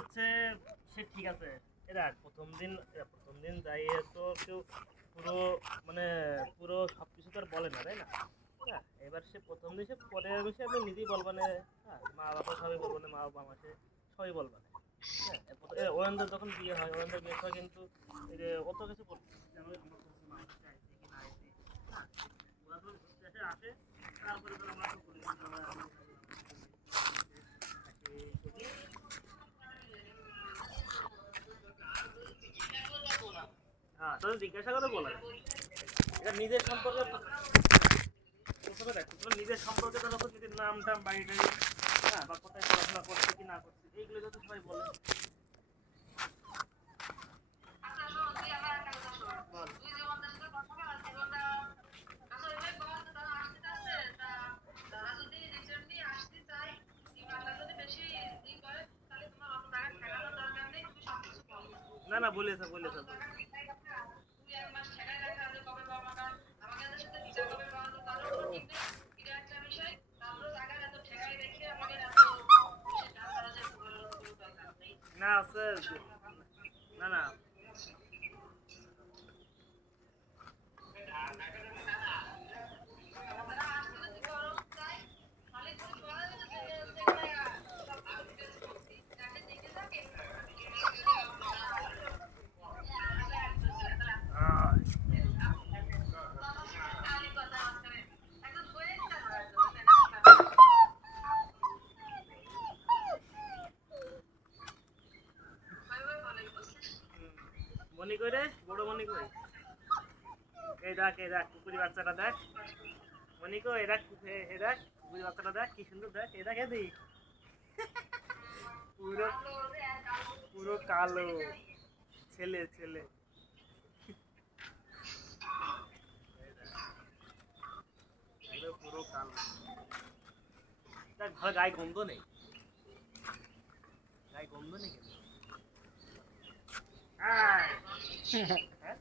হচ্ছে সে ঠিক আছে। এরা প্রথম দিন যাই তো কেউ পুরো মানে পুরো সবকিছু তো আর বলে না, তাই না? হ্যাঁ, এবার সে প্রথম দিন সে পরে বসে আপনি নিজেই বলবানে। হ্যাঁ, মা বাবা সবাই বলবানে, মা বাবা আমাকে সবাই বলবানে। হ্যাঁ, ওরেন্দ্র যখন বিয়ে হয়, ওরেন্দ্র বিয়ের সময় কিন্তু এই যে অত কিছু বলতো না যে আমার মা হচ্ছে আইসি কি না আইসি। হ্যাঁ, ওরা যখন ঘুরতে আসে আসে, তারপরে তো আমরা তো বলি যে আমরা হ্যাঁ, তাহলে জিজ্ঞাসা করে বলা যায়। এটা নিজের সম্পর্কে প্রথমে দেখ, প্রথমে নিজের সম্পর্কে তো যখন নিজের নাম টাম বাড়ি টাড়ি, হ্যাঁ, বা কোথায় পড়াশোনা করছে কি না করছে এইগুলো যত সবাই বলে। বল। না না, বলেছে বলেছে না আছে। না না, মনি কই রে, বড় মনি কই? এই দেখ কুকুরি বাচ্চাটা দেখ। মনি কই, এই দেখ এই দেখ কুকুরি বাচ্চাটা দেখ কি সুন্দর, দেখ এই দেখ এদি পুরো পুরো কালো ছেলে ছেলে। একদম পুরো কালো। দেখ ঘরে গায়ে গন্ধ নেই, গায়ে গন্ধ নেই কিন্তু। আয়। হ্যাঁ?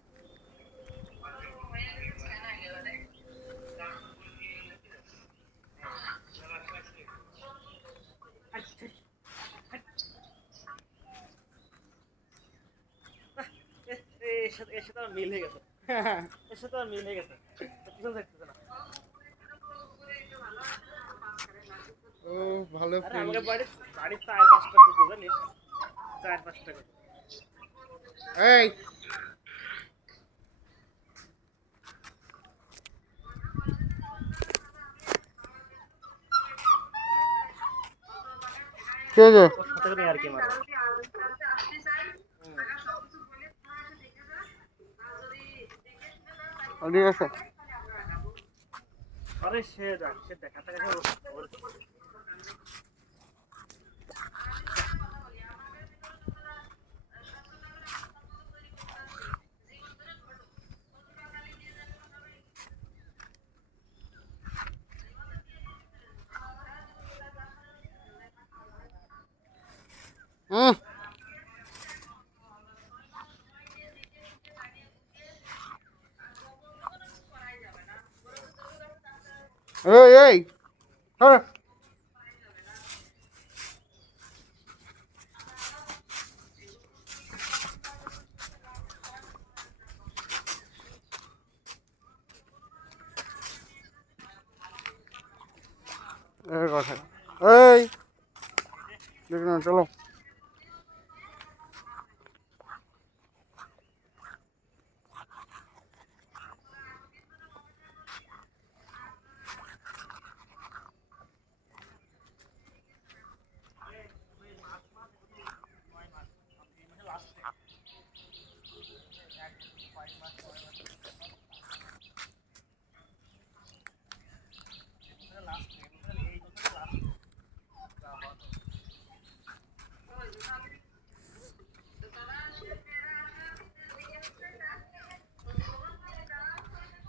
আচ্ছা, এর সাথে আমার মিল হয়ে গেছে। এর সাথে আমার মিল হয়ে গেছে। পিছন থাকতেছে না। ও ভালো আরে ফ্রেন্ড। আমাকে বাড়ির 4-5টা কুকুর জানিস, 4-5টা কুকুর। এই কে রে? ওর সাথে করে আর কি মারবো। ঠিক আছে। আরে সে দেখ কাছাকাছি হুম। এই এই আরে এই কথা। এই দেখ না, চলো।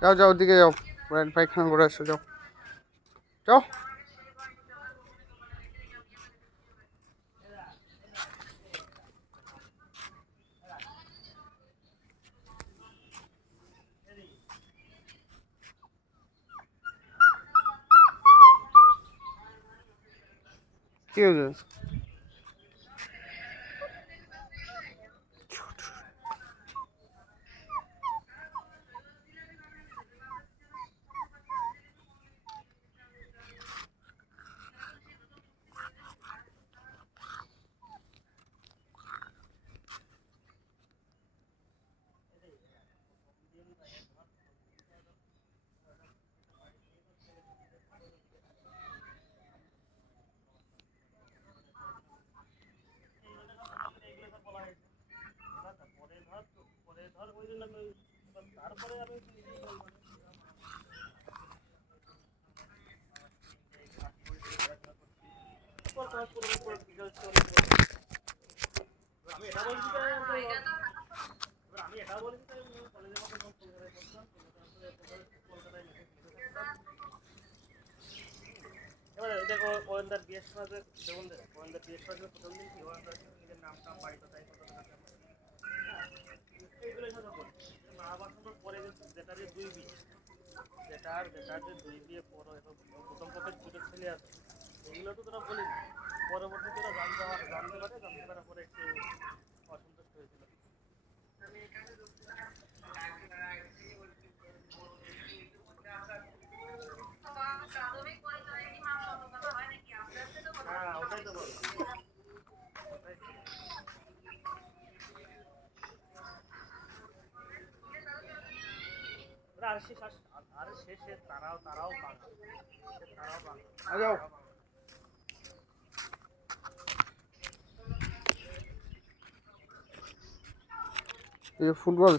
যাও যাও, ওদিকে যাও, পায়খানা করে আসো, যাও যাও। কি হয়েছে? ধর ওই জন্য আমি তারপরে আমি নিজেই বলবো আমি এটা বলছি যে আমি এটা বলছি যে কলেজের মধ্যে কলকাতায় পড়তাম কলকাতায় এবারে দেখো ওয়েন্দার বিয়ের সময় যেমন ওয়েন্দার বিয়ের সময় প্রথম দিন কি ওয়েন্দার নিজের নাম টাম বাড়ি কোথায় এইগুলোই কথা বলি মা বাবার সঙ্গে পরে যেটা যে দুই বিয়ে যেটার যে দুই বিয়ে পড়ো এখন প্রথম পক্ষের দুটো ছেলে আছে এগুলো তো তোরা বলিনি পরবর্তীতে ওরা জানতে পারার পরে একটু অসন্তুষ্ট হয়েছিল হ্যাঁ ওটাই তো বলো আর শেষে তারাও বাঙাল आ जाओ ये फुटबॉल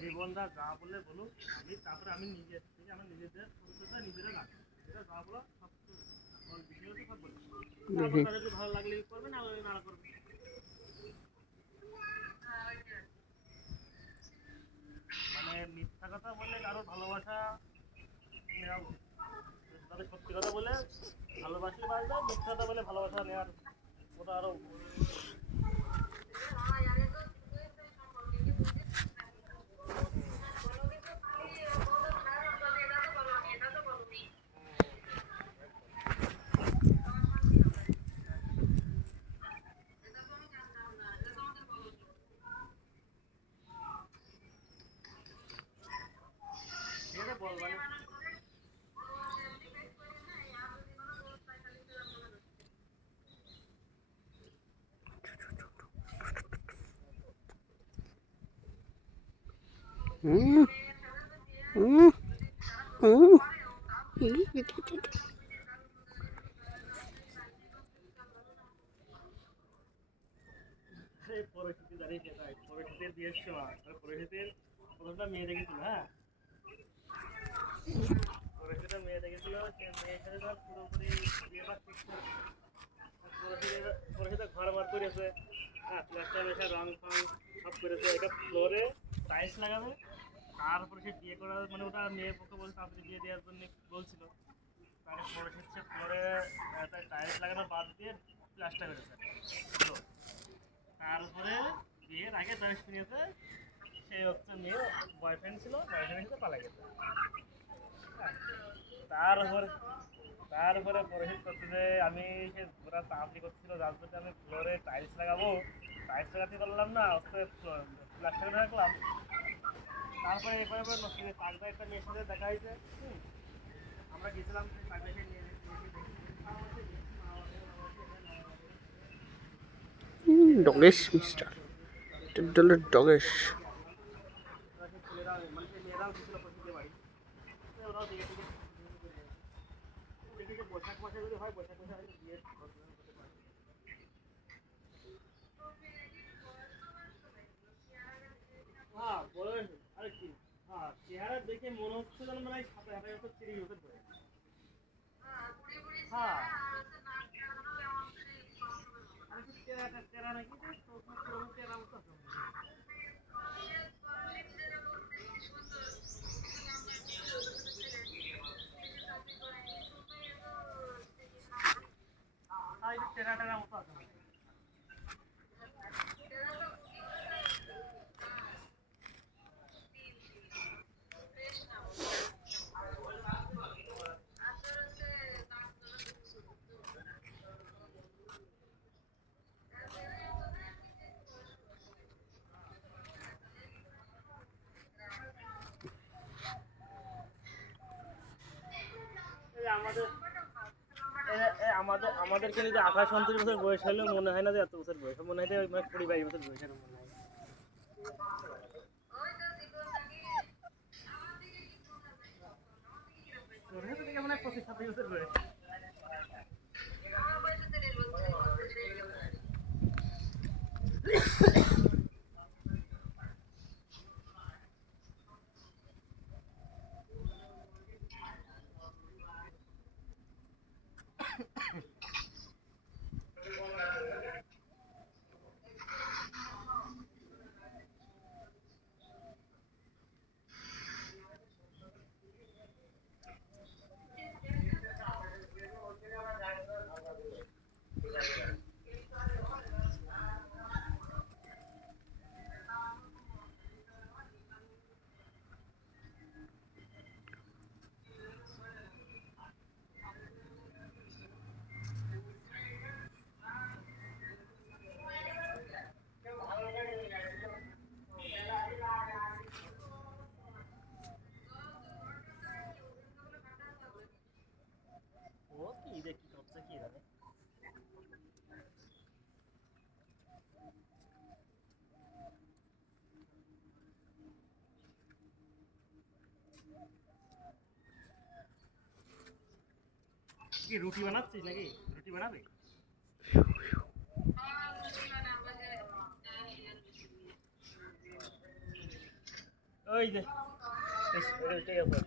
জীবনদা যা বলে বলুক আমি তারপরে আমি নিজের থেকে আমার নিজেদের পরিচয়টা নিজেরা রাখবো যেটা যা বলো সব সব বলি তারপর তাদেরকে ভালো লাগলে করবে না না করবে মানে মিথ্যা কথা বলে কারো ভালোবাসা নেওয়া তবে সত্যি কথা বলে ভালোবাসলে বাড়বে মিথ্যা কথা বলে ভালোবাসা নেওয়ার ওটা আরো বলবানে পরিস্থিতি দাঁড়িয়ে সেটাই পরিস্থিতির বিয়ের সময় পরিস্থিতির প্রথমটা মেয়ে দেখেছিল হ্যাঁ পরিস্থিতিটা মেয়ে দেখেছিল সে মেয়ের সাথে ধর পুরোপুরি বিয়েটা ঠিক পরিস্থিতি ঘর বার করেছে হ্যাঁ প্লাস্টার মেশা রং ফং সব করেছে এটা ফ্লোরে টাইলস লাগাবে তারপরে সে বিয়ে করার মানে ওটা মেয়ের পক্ষে বলছে তাড়াতাড়ি বিয়ে দেওয়ার জন্য বলছিল তাহলে পরে হচ্ছে ফ্লোরে টাইলস লাগানো বাদ দিয়ে প্লাস্টার করেছে তারপরে বিয়ের আগে দাঁড়িয়ে শুনিয়েছে সে হচ্ছে মেয়ে বয়ফ্রেন্ড ছিল বয়ফ্রেন্ডের সাথে পালা গেছে তারপরে পরিহিত করছে যে আমি সে ওরা তাড়াতাড়ি করছিল যার জন্য আমি ফ্লোরে টাইলস লাগাবো টাইলস লাগাতে পারলাম না হচ্ছে প্লাস্টার রাখলাম তারপরে এরপরে পাঁচটা একটা মেয়ের সাথে দেখা হয়েছে আমরা গেছিলাম পাঁচটাকে নিয়ে डॉगेश मिस्टर डॉगेश বৈশাখ মাসে যদি হয় বৈশাখ মাসে বিয়ে হ্যাঁ বয়স আর কি হ্যাঁ চেহারা দেখে মনে হচ্ছে যেন মানে সাথে হাতে হাতে চিড়ি হতে পারে হ্যাঁ আর কি চেহারা নাকি চেহারা মতো আছে চেহারাটা মতো আছে আমাদের আমাদেরকে যদি 28-29 বছর বয়স হলেও মনে হয় না যে এত বছর বয়স, মনে হয় যে ওই 20-22 বছর বয়স এরকম মনে হয়। তোর কাছে দেখে মনে হয় 25-26 বছর বয়স। ও কি দেখি করছে কি জানে। কি রুটি বানাচ্ছিস নাকি? রুটি বানাবি? ওই যে ঠিক আছে।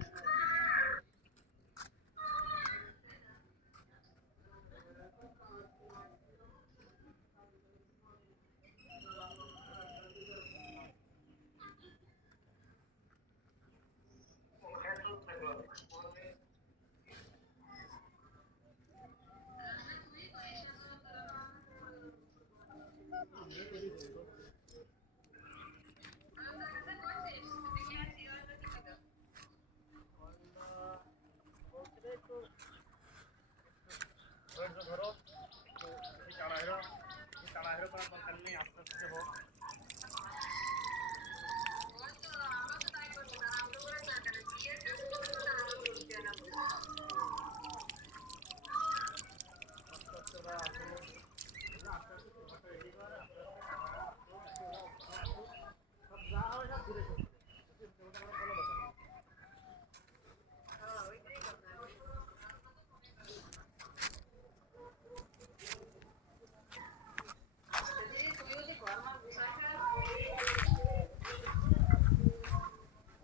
একটু ধৈর্য ধরো, একটু বেশি তাড়াহুড়ো করার দরকার নেই, আস্তে আস্তে হোক। আস্তে আস্তে ওরা আসলে আস্তে আস্তে খাবারটা রেডি করে, আস্তে আস্তে খাবার সব যা হয় সব ধীরে সুস্থে, ওটা কোনো কথা না।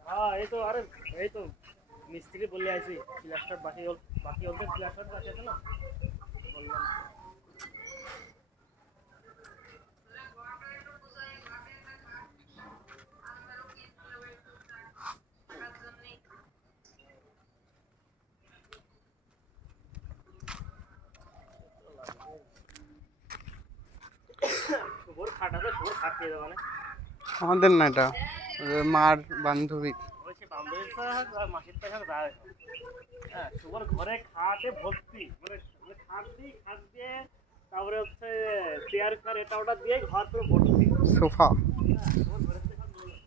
হ্যাঁ এই তো, আরে এই তো মিস্ত্রি বলে আইছি প্লাস্টার বাকি অর্ধেক প্লাস্টার বাকি আছে না, বললাম। শুভর খাটাতে শুভর খাটিয়ে দেওয়া মানে আমাদের না, এটা মার বান্ধবী। ওই সে বান্ধবীর সাথে আর মাসির টাকা যায়। হ্যাঁ শুভর ঘরে খাটে ভর্তি, মানে খাট দিয়ে তারপরে হচ্ছে চেয়ার ফেয়ার এটা ওটা দিয়ে ঘর পুরো ভর্তি। সোফা। হ্যাঁ শুভর ঘরের থেকে সব নিয়ে গেছে।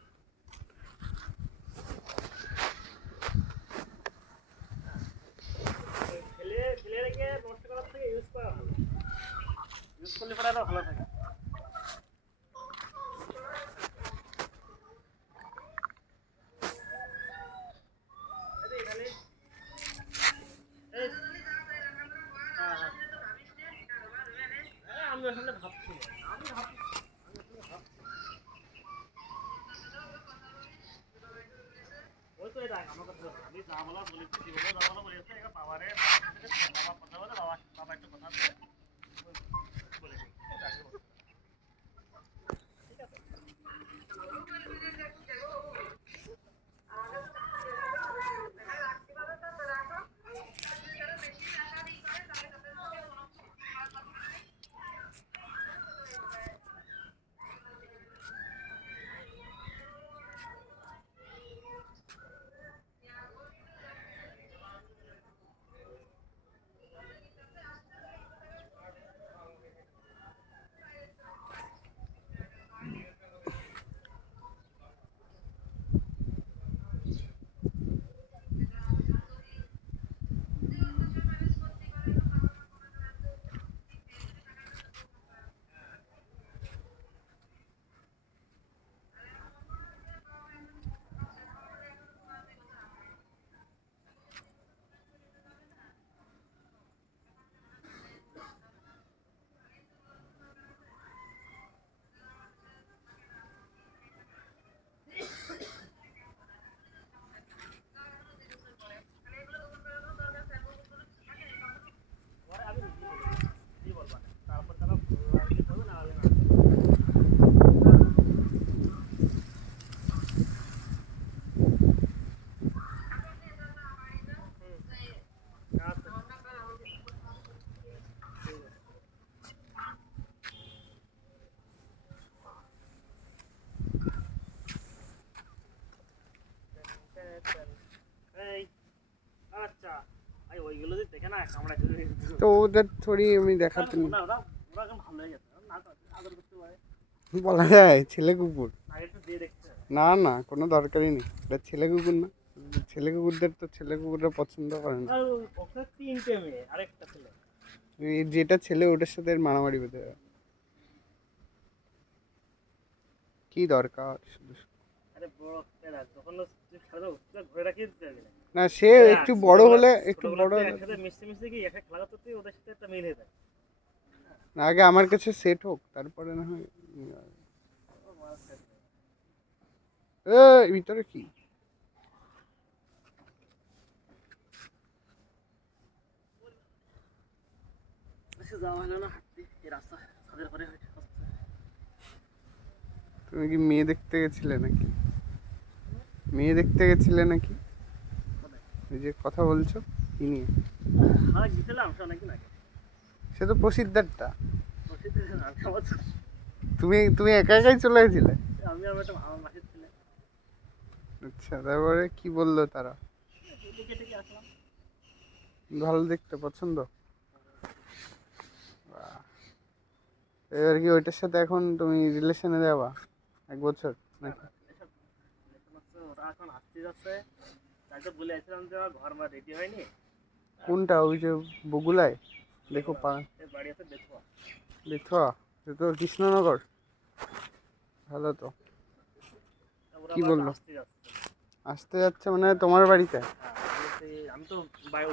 ফেলে রেখে নষ্ট করার থেকে ইউজ করা ভালো, ইউজ করলে পরে আরো ভালো থাকে। আরে এখানে এই হ্যাঁ হ্যাঁ আমি আসলে ভাবছি না, আমি আসলে ভাবছি ওই তো এটা আমার কথা বলো। আমি যা বলার বলেছি, জীবনে যা বলা বলেছে এটা বাবারে বাবা কথা বলে, বাবা একটু কথা বলে বলে দিই। ঠিক আছে। এই আচ্ছা ভাই ওইগুলো যদি দেখে না কামড়া চলে গেছে তো ওদের থোড়ি আমি দেখাতে ওরা ওরা ওরা এখন ভালো হয়ে গেছে না আদর করতে পারে বলা যায় ছেলে কুকুর। আগে একটু দিয়ে দেখতে হবে। না না, কোনো দরকারই নেই, এটা ছেলে কুকুর না। ছেলে কুকুরদের তো ছেলে কুকুররা পছন্দ করে না। আর ওখানে তিনটে মেয়ে আরেকটা ছেলে এই যেটা ছেলে ওটার সাথে এর মারামারি বেঁধে যাবে। কি দরকার শুধু শুধু। আরে বড় এরা যখন তুই খেলা ঘুরে রাখিয়ে দিতে হবে না সে একটু বড় হলে, একটু বড় হলে একসাথে মিশতে মিশতে কি একটা খেলা করতে তুই ওদের সাথে একটা মিল হয়ে যায় না, আগে আমার কাছে সেট হোক তারপরে না হয়। ভিতরে কি যাওয়া হলো না হাঁটতে এই রাস্তা ছাদের পরে তুমি কি মেয়ে দেখতে গেছিলে নাকি? মেয়ে দেখতে গেছিলে নাকি? এই যে কথা বলছো কি নিয়ে? হ্যাঁ গেছিলাম অনেকদিন আগে সে তো প্রসিদ্ধারটা। আমার তুমি তুমি একা একাই চলে গেছিলে? আমি আর একটা আমার মাসির ছেলে আচ্ছা, তারপরে কি বললো তারা? কেটে কি আসলাম ভালো দেখতে পছন্দ? বাহ। এবার কি ওইটার সাথে এখন তুমি রিলেশনে যাবা 1 বছর নাকি? ওরা এখন আসতে যাচ্ছে তাই তো বলে আসছিলাম যে আমার ঘর মা রেডি হয়নি কোনটা? ওই যে বগুলায়? দেখো এই বাড়ি আছে দেখো বেথুয়া, সে তো কৃষ্ণনগর। ভালো তো। ওরা কি আবার বললো? আসতে যাচ্ছে আসতে যাচ্ছে মানে তোমার বাড়িতে? আমি তো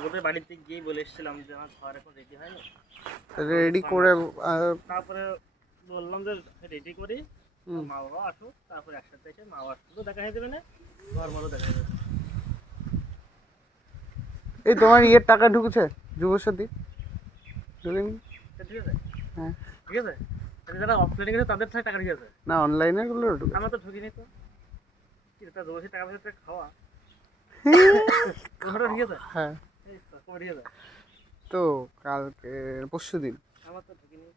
ওদের বাড়িতে গিয়ে বলে এসেছিলাম যে আমার ঘর এখন রেডি হয়নি রেডি করে তারপরে বললাম যে রেডি করি হুম। মা বাবা আসুক তারপরে একসাথে এসে মা বাবা দেখা হয়ে যাবে না ঘর মতো দেখা যাবে এই তোমার ইয়ের টাকা ঢুকেছে যুবসাথী? ঢুকেনি? ঠিক আছে হ্যাঁ। ঠিক আছে যারা অফলাইনে গেছে তাদের থেকে টাকা ঠিক আছে না, অনলাইনে গুলো ঢুকে। আমার তো ঢুকিনি তো কি তা দোষী টাকা পয়সা খাওয়া ওটা ঠিক আছে হ্যাঁ এই তো কবে ঠিক আছে তো কালকে পরশুদিন। আমার তো ঢুকিনি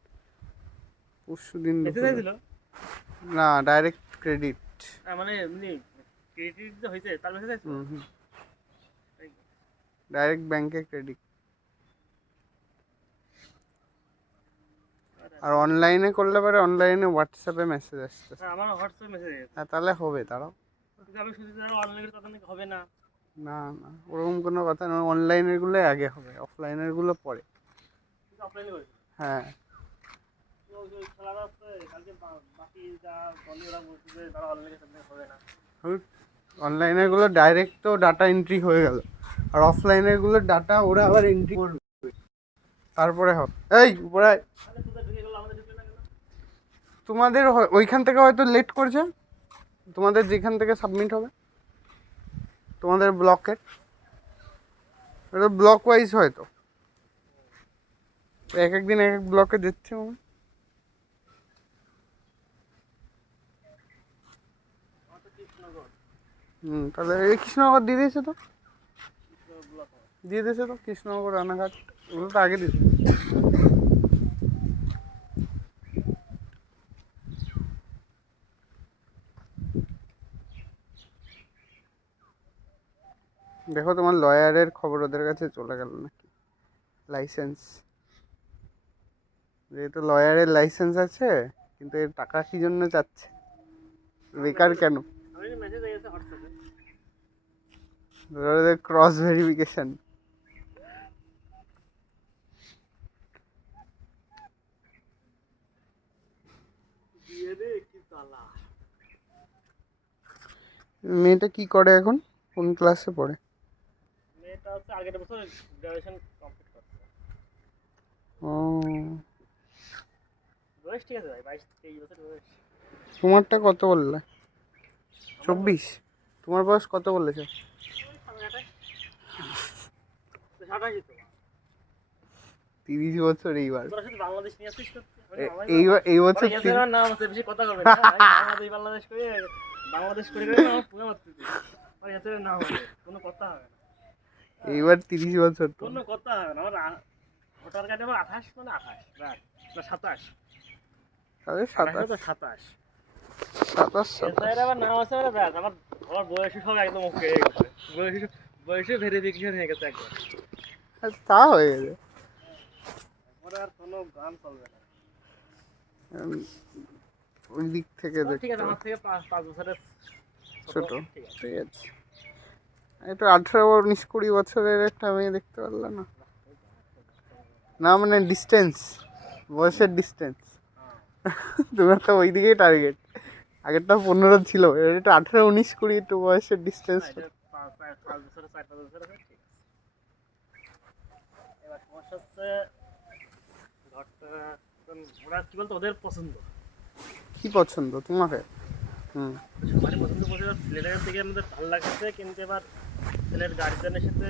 পরশুদিন এসে যাইছিল না, ডাইরেক্ট ক্রেডিট। মানে এমনি ক্রেডিট যে হয়েছে তার মেসেজ আছে ডাইরেক্ট ব্যাংকে ক্রেডিট। আর অনলাইনে করলে পরে অনলাইনে হোয়াটসঅ্যাপে মেসেজ আসছে। আমার হোয়াটসঅ্যাপ মেসেজ আছে হ্যাঁ তাহলে হবে, তারাও। কিন্তু আমি শুনছি যারা অনলাইনে তাদের নাকি হবে না না না, ওরকম কোনো কথা না, অনলাইনের গুলো আগে হবে, অফলাইনের গুলো পরে। কিন্তু অফলাইনে করেছে হ্যাঁ খেলাটা হচ্ছে কালকে বাকি যা বলি ওরা বলছে যে তারা অনলাইনে তাদের হবে না অনলাইনের গুলো ডাইরেক্ট তো ডাটা এন্ট্রি হয়ে গেল, আর অফলাইনের গুলো ডাটা ওরা আবার এন্ট্রি করবে তারপরে হবে। এই উপরে আয়। তাহলে তোদের ঢুকে গেল আমাদের ঢুকবে না কেন তোমাদের ওইখান থেকে হয়তো লেট করছে, তোমাদের যেখান থেকে সাবমিট হবে তোমাদের ব্লকের, এটা ব্লক ওয়াইজ হয়তো এক এক দিন এক এক ব্লকে দিচ্ছে। আমার তো কৃষ্ণগর তাহলে এই কৃষ্ণনগর দিয়ে দিয়েছে তো, ব্লক দিয়ে দিয়েছে তো কৃষ্ণনগর রানাঘাট ওগুলো তো আগে দিয়েছে। দেখো তোমার লয়ারের খবর ওদের কাছে চলে গেল নাকি? লাইসেন্স, যেহেতু লয়ারের লাইসেন্স আছে কিন্তু এর টাকা কি জন্য চাচ্ছে, বেকার কেন? আমি মেসেজ আইছে হোয়াটসঅ্যাপে ক্রস ভেরিফিকেশন। দিয়ে দে কি তালা মেয়েটা কি করে এখন, কোন ক্লাসে পড়ে? মেয়েটা হচ্ছে আগের বছর গ্রাজুয়েশন কমপ্লিট করছে ও, বয়স ঠিক আছে ভাই 22-23 বছর বয়স তোমারটা কত বললে? 24? তোমার বয়স কত বলেছে? 30 বছর এইবার। বাংলাদেশ নিয়ে আসিস এই বছর নাম আছে বেশি কথা হবে না বাংলাদেশ করে বাংলাদেশ করে আমার পুরো মারতেছি নাম হবে কোনো কথা হবে না এইবার 30 বছর তো কোনো কথা হবে না আমার ভোটার কার্ডে আমার 28 মানে 28 রাখ না 27 তাহলে 27। সাতাশ এসআইয়ের আবার নাম আছে মানে ব্যাস আমার আমার বয়সী সব একদম ওকে হয়ে গেছে, বয়সে ভেরিফিকেশন হয়ে গেছে একদম। তা হয়ে গেছে। পরে আর কোনো গান চলবে না। উম, ওই দিক থেকে তো ঠিক আছে, দেখতে আমার থেকে 5 বছরের ছোট, ঠিক আছে। ঠিক আছে। একটু 18 19 20 বছরের একটা মেয়ে দেখতে পারলে না? না মানে ডিস্টেন্স, বয়সের ডিস্টেন্স। তোমার তো ওই দিকেই টার্গেট। আগেরটা 15 ছিল, এবার একটু 18 19 20 একটু বয়সের ডিস্টেন্স। না, এটা 5 বছরের 4-5 বছরের আছে, ঠিক আছে। এবার সমস্যা হচ্ছে ঘরটা ওরা কি বলতো ওদের পছন্দ, কি পছন্দ তোমাকে? হুম। সবারই পছন্দ করছে। এবার ছেলেটার দিকে আমাদের ভালো লাগছে, কিন্তু এবার ছেলের গার্জিয়ানের সাথে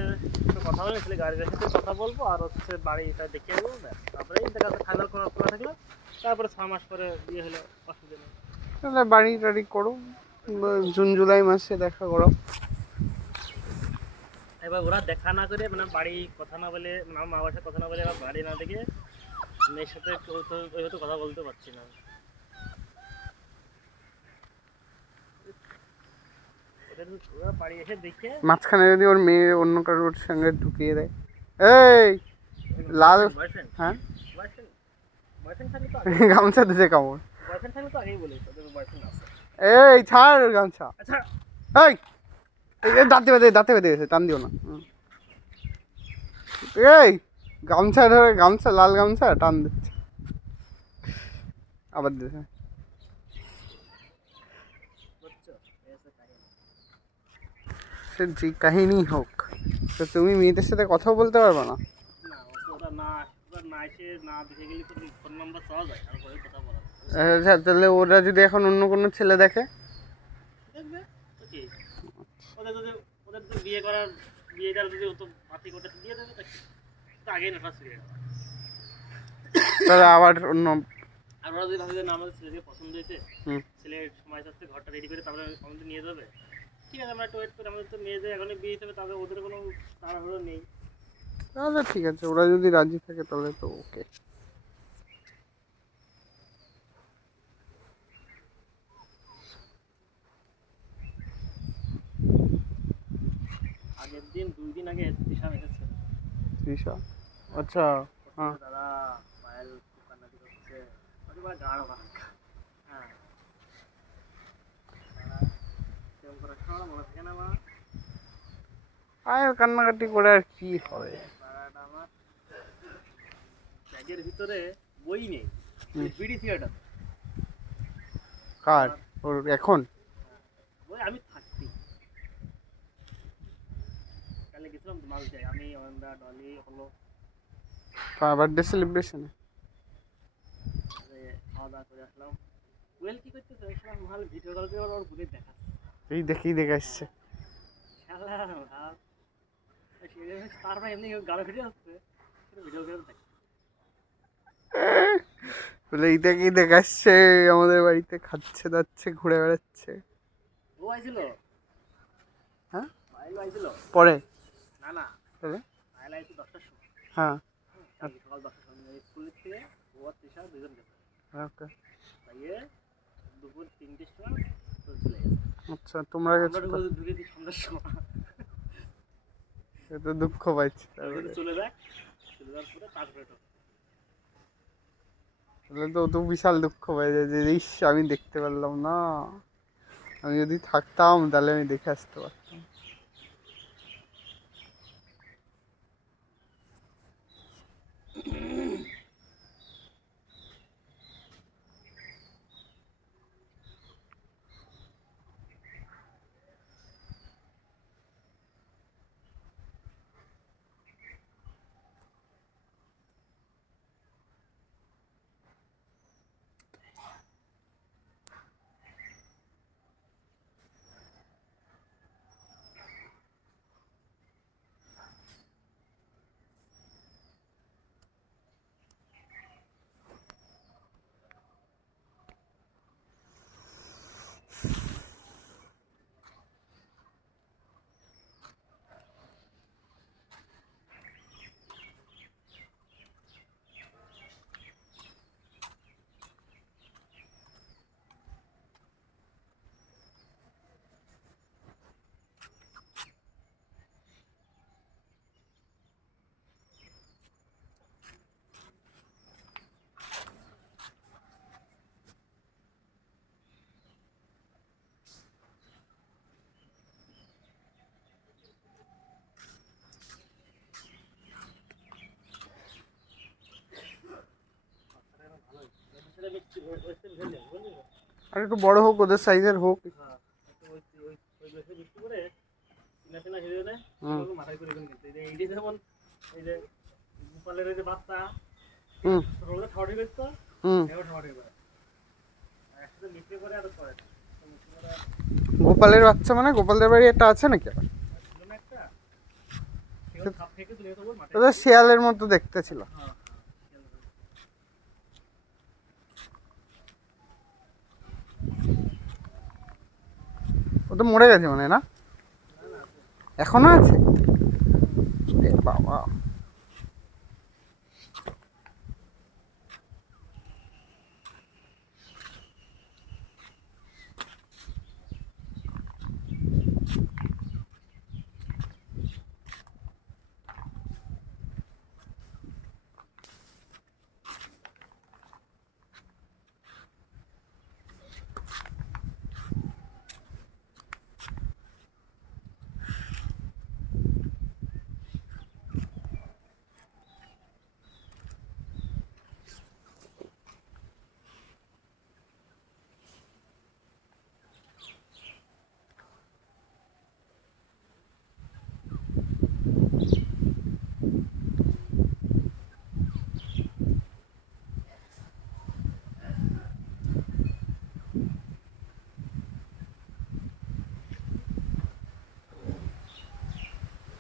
একটু কথা বলে, ছেলে গার্জিয়ানের সাথে কথা বলবো আর হচ্ছে বাড়িটা দেখিয়ে দেবো ব্যাস। তারপরে দেখা যাচ্ছে ফাইনাল করা থাকলো, তারপরে 6 মাস পরে বিয়ে হলো, অসুবিধা নেই। তাহলে বাড়ি টাড়ি করো, জুন জুলাই মাসে দেখা করো। এবার ওরা দেখা না করে মানে বাড়ি কথা না বলে, মানে আমার মা বাবার সাথে কথা না বলে, এবার বাড়ি না দেখে মেয়ের সাথে ওইভাবে কথা বলতে পারছি না। ওরা বাড়ি এসে দেখে মাঝখানে যদি ওর মেয়ে অন্য কারোর সঙ্গে ঢুকিয়ে দেয়, এই লাল, বয়ফ্রেন্ড হ্যাঁ বয়ফ্রেন্ড বয়ফ্রেন্ড থাকলে তো গামছা দিতে কামড়, বয়ফ্রেন্ড থাকলে তো আগেই বলি তোদের বয়ফ্রেন্ড আছে। এই ছাড় ওর গামছা, আচ্ছা এই এই দাঁতে বেঁধে গেছে, টান দিও না। এই গামছা ধরে, গামছা লাল গামছা টান দিচ্ছে, আবার দিচ্ছে। বুঝছো, এই হচ্ছে কাহিনী। সে যে কাহিনী হোক, তো তুমি মেয়েদের সাথে কথাও বলতে পারবে না? না ওরা না এসে না দেখে গেলে তো ফোন নাম্বার চাওয়া যায়, তারপরে কথা বলা যায়। আচ্ছা, তাহলে ওরা যদি এখন অন্য কোনো ছেলে দেখে? দেখবে তো কি, ওদের যদি বিয়ে করার যদি ও তো পাতি কোটা দিয়ে দেবে, তা কি? তো আগেই নটা ছিঁড়ে গেল। তাহলে আবার অন্য। আর ওরা যদি ভাবে যে না আমাদের ছেলেকে পছন্দ হয়েছে, হুম। ছেলের সময় যাচ্ছে, ঘরটা রেডি করে তারপরে আমাদের নিয়ে যাবে, ঠিক আছে আমরা একটু ওয়েট করি। আমাদের তো মেয়েদের এখনই বিয়ে হিসেবে, তাদের ওদের কোনো তাড়াহুড়ো নেই। তাহলে ঠিক আছে, ওরা যদি রাজি থাকে তাহলে তো ওকে। আগের দিন 2 দিন আগে দিশা এসেছে। তৃষা, আচ্ছা, হ্যাঁ। দাদা পায়েল খুব কান্নাকাটি করছে, অথবা গাঢ় ভাঙা। হ্যাঁ, কেমন করার সময় মনে থাকে না মা? আর কান্নাকাটি করে আর কি হবে? পাড়াটা আমার ব্যাগের ভিতরে বই নেই, হুম। BD theatre. কার? ওর এখন? বই আমি থাকতি কালে গেছিলাম মালটায়, আমি অয়নদা ডলি হলো বার্থডে সেলিব্রেশনে? খাওয়া দাওয়া করে আসলাম। ওয়েল কি করতেছে দেখলাম, ভালো ভিডিও কল করে ওর বুড়ি দেখা, এই দেখে আসছে। শালা ভাব তারপর এমনি গাড়ো ভিডিও আসছে, ভিডিও করে দেখ। বলে এইটাকেই দেখে আসছে, আমাদের বাড়িতে খাচ্ছে দাচ্ছে ঘুরে বেড়াচ্ছে। ও আইছিল? হ্যাঁ, পায়েল আইছিল? পরে। না না, তাহলে? পায়েল আইছিল 10টার সময়। হ্যাঁ, কালকে সকাল 10টার সময় স্কুলের থেকে ও আর তৃষা দুজন গেছে। ওকে। তাইয়ে দুপুর 3টের সময় তো চলে গেছে। আচ্ছা, তোমরা আমরা গেছো তো? ঢুকেছি সন্ধ্যার সময়। সে তো দুঃখ পাচ্ছি তারপরে তারপরে। চলে যায়, চলে যাওয়ার পরে তারপরে তো তাহলে তো ও তো বিশাল দুঃখ পায় যে ইস আমি দেখতে পারলাম না, আমি যদি থাকতাম তাহলে আমি দেখে আসতে পারতাম। আর একটু বড় হোক, ওদের সাইজের হোক। হ্যাঁ একটু ওই বেশি বৃষ্টি করে চিনা হিরে নেয় হুম মাথায় করে কিন্তু এই যে যেমন এই যে গোপালের এই যে বাচ্চা হুম ছোটবেলা ঠাউটি করতো হুম। এও ঠাউটি করে একসাথে মিশিয়ে করে আর করে গোপালের বাচ্চা মানে গোপালদের বাড়ি একটা আছে নাকি আবার? ছিল না একটা সেগুলো খাপ থেকে তুলে দেবো মাঠে ওদের শিয়ালের মতো দেখতে ছিল। হ্যাঁ ও তো মরে গেছে মানে না, এখনো আছে? এ বাবা।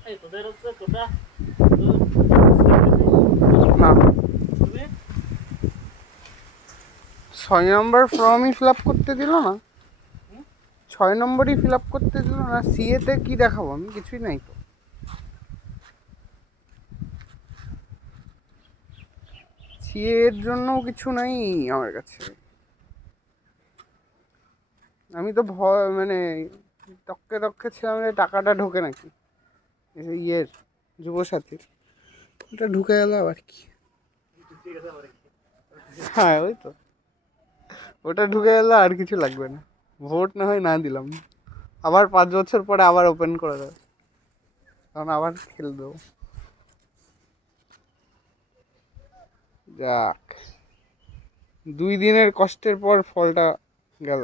এই তোদের হচ্ছে তোটা না, তুমি 6 নম্বর ফর্মই ফিল আপ করতে দিল না। হুম? 6 নম্বরই ফিল আপ করতে দিল না। সিএতে কি দেখাবো আমি? কিছুই নাই তো। সিএ এর জন্য কিছু নাই আমার কাছে। আমি তো ভয় মানে তককে তককে ছিলাম যে টাকাটা ঢোকে নাকি এই যে ইয়ের যুবসাথীর, ওটা ঢুকে গেল আবার কি। ঠিক আছে আমার হ্যাঁ ওই তো, ওটা ঢুকে গেলে আর কিছু লাগবে না। ভোট না হয় না দিলাম, আবার 5 বছর পরে আবার ওপেন করে দেবে, তখন আবার খেলে দেবো। যাক, 2 দিনের কষ্টের পর ফলটা গেল।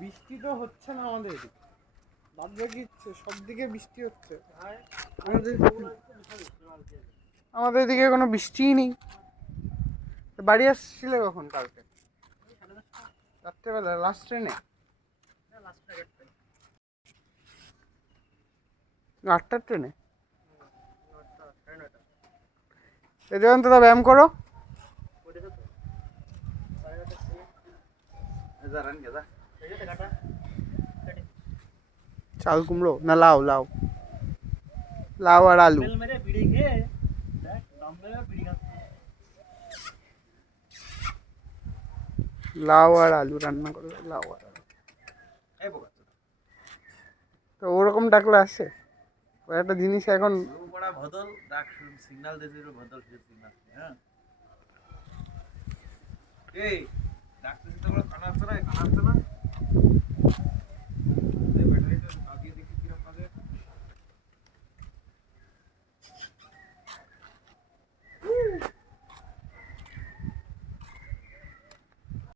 বৃষ্টি তো হচ্ছে না আমাদের এদিকে, বাদ বাকি সব দিকে বৃষ্টি হচ্ছে। আমাদের এদিকে কোনো বৃষ্টিই নেই। বাড়ি আসছিলে কখন কালকে? রাত্রেবেলা লাস্ট ট্রেনে? 8টার ট্রেনে? এই দেখুন দাদা, ব্যায়াম করো। চাল কুমড়ো না লাউ? লাউ, লাউ আর আলু। মেরে বিড়ি খেয়ে দেখ দম মেরে বিড়ি খাচ্ছে লাউ আর আলু রান্না করবে, লাউ আর আলু। তো ওরকম ডাকলে আসে? ও একটা জিনিস এখন বদল ডাক সিগন্যাল দিয়েছিল, বদল সিগন্যাল। হ্যাঁ এই ডাকতেছি তো, কানা আসছে না, কানা আসছে না।